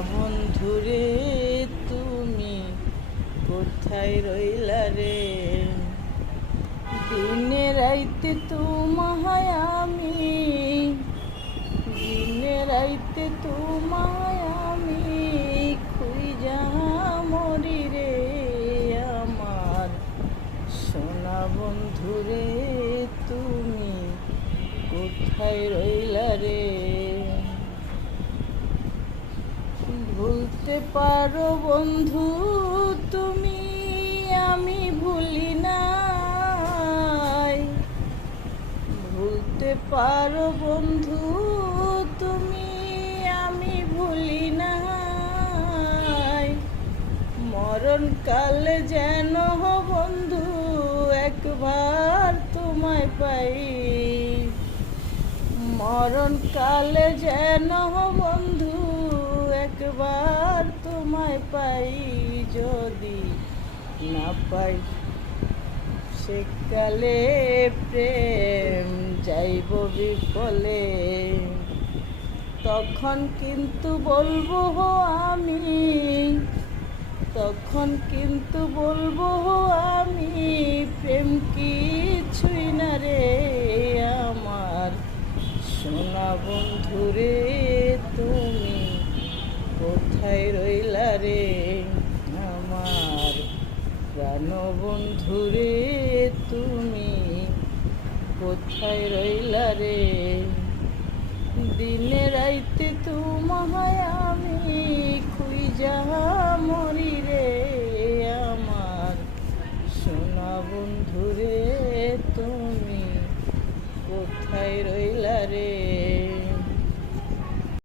বন্ধুরে তুমি কোথায় রইলা রে? দিনে রাইতে তোমায় আমি, দিনে রাইতে তোমায় আমি খুঁজা মরি রে। আমার সোনা বন্ধুরে তুমি কোথায় রইলা রে? ভুলতে পারো বন্ধু তুমি, আমি ভুলি নাই। ভুলতে পারো বন্ধু তুমি, আমি ভুলি নাই। মরণকালে যেন বন্ধু একবার তোমায় পাই। মরণকালে যেন বন্ধু একবার তোমায় পাই। যদি না পাই সেকালে প্রেম যাইব বিফলে। তখন কিন্তু বলবো আমি, তখন কিন্তু বলবো আমি প্রেম কিছুই না রে। আমার সোনা বন্ধুরে তুমি কোথায় রইলা রে? আমার প্রাণ বন্ধুরে তুমি কোথায় রইলা রে? দিনে রাইতে তোমায় আমি খুঁজা মরি রে। আমার সোনা বন্ধুরে তুমি কোথায় রইলা রে?